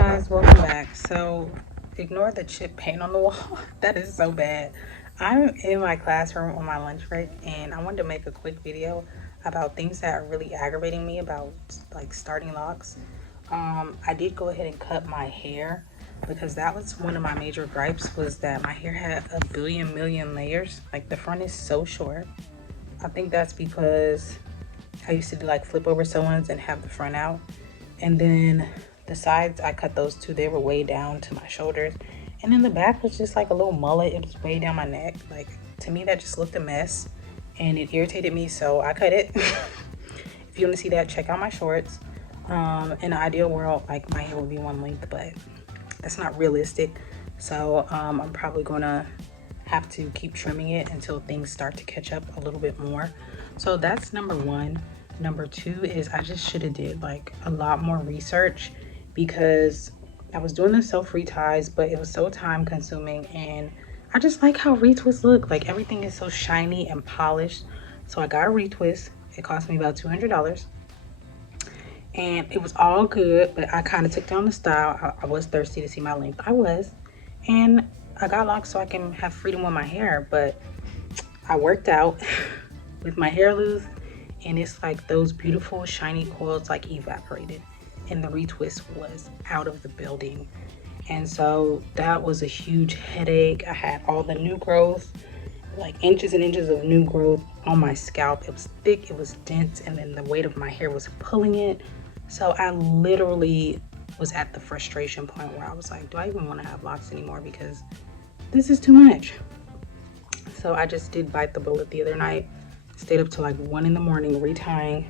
Guys, welcome back. So ignore the chip paint on the wall. That is so bad. I'm in my classroom on my lunch break and I wanted to make a quick video about things that are really aggravating me about like starting locks. I did go ahead and cut my hair because that was one of my major gripes, was that my hair had a billion million layers. Like the front is so short. I think that's because I used to do like flip over sew-ins and have the front out, and then the sides, I cut those too. They were way down to my shoulders, and then the back was just like a little mullet. It was way down my neck. Like, to me, that just looked a mess and it irritated me, so I cut it. If you want to see that, check out my shorts. In an ideal world, like, my hair would be one length, but that's not realistic. So I'm probably gonna have to keep trimming it until things start to catch up a little bit more. So that's number one. Number two is I just should have did like a lot more research, because I was doing the self reties, but it was so time consuming, and I just like how retwists look. Like, everything is so shiny and polished. So I got a retwist. It cost me about $200, and it was all good, but I kind of took down the style. I was thirsty to see my length. I was, and I got locks so I can have freedom with my hair, but I worked out with my hair loose, and it's like those beautiful shiny coils like evaporated, and the retwist was out of the building. And so that was a huge headache. I had all the new growth, like inches and inches of new growth on my scalp. It was thick, it was dense, and then the weight of my hair was pulling it. So I literally was at the frustration point where I was like, do I even want to have locks anymore, because this is too much. So I just did bite the bullet the other night. Stayed up till like 1 in the morning retying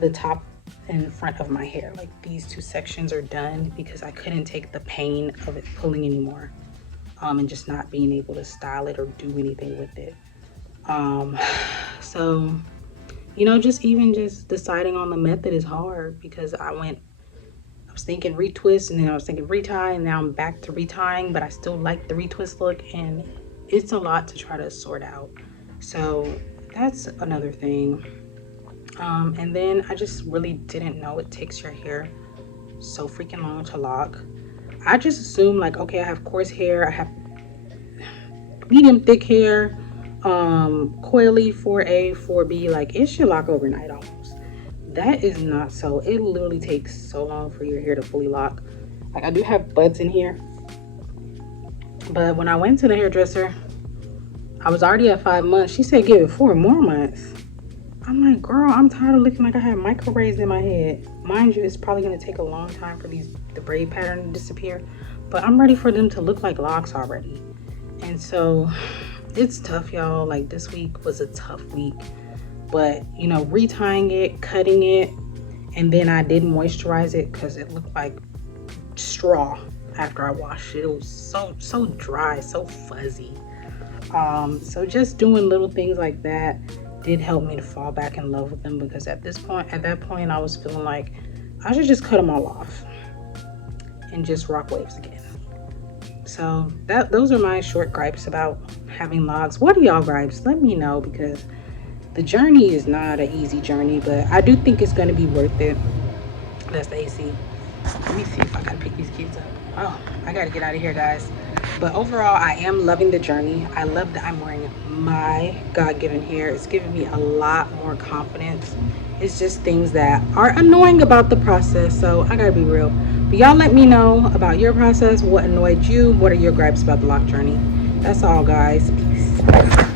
the top and front of my hair. Like, these two sections are done because I couldn't take the pain of it pulling anymore, and just not being able to style it or do anything with it. So, you know, just deciding on the method is hard, because I was thinking retwist, and then I was thinking retie, and now I'm back to retying, but I still like the retwist look, and it's a lot to try to sort out. So that's another thing. And then I just really didn't know it takes your hair so freaking long to lock. I just assumed, like, okay, I have coarse hair, I have medium thick hair, coily 4A, 4B, like, it should lock overnight almost. That is not so. It literally takes so long for your hair to fully lock. Like, I do have buds in here, but when I went to the hairdresser, I was already at 5 months. She said give it 4 more months. I'm like, girl, I'm tired of looking like I have micro braids in my head. Mind you, it's probably gonna take a long time for the braid pattern to disappear, but I'm ready for them to look like locks already. And so it's tough, y'all. Like, this week was a tough week. But, you know, retying it, cutting it, and then I did moisturize it because it looked like straw after I washed it. It was so dry, so fuzzy. So just doing little things like that did help me to fall back in love with them, because at that point I was feeling like I should just cut them all off and just rock waves again. So those are my short gripes about having locks. What are y'all gripes? Let me know, because the journey is not an easy journey, but I do think it's going to be worth it. That's the AC. Let me see if I gotta pick these kids up. Oh, I gotta get out of here, guys. But overall, I am loving the journey. I love that I'm wearing my God-given hair. It's giving me a lot more confidence. It's just things that are annoying about the process, so I gotta be real. But y'all let me know about your process. What annoyed you? What are your gripes about the lock journey? That's all, guys. Peace.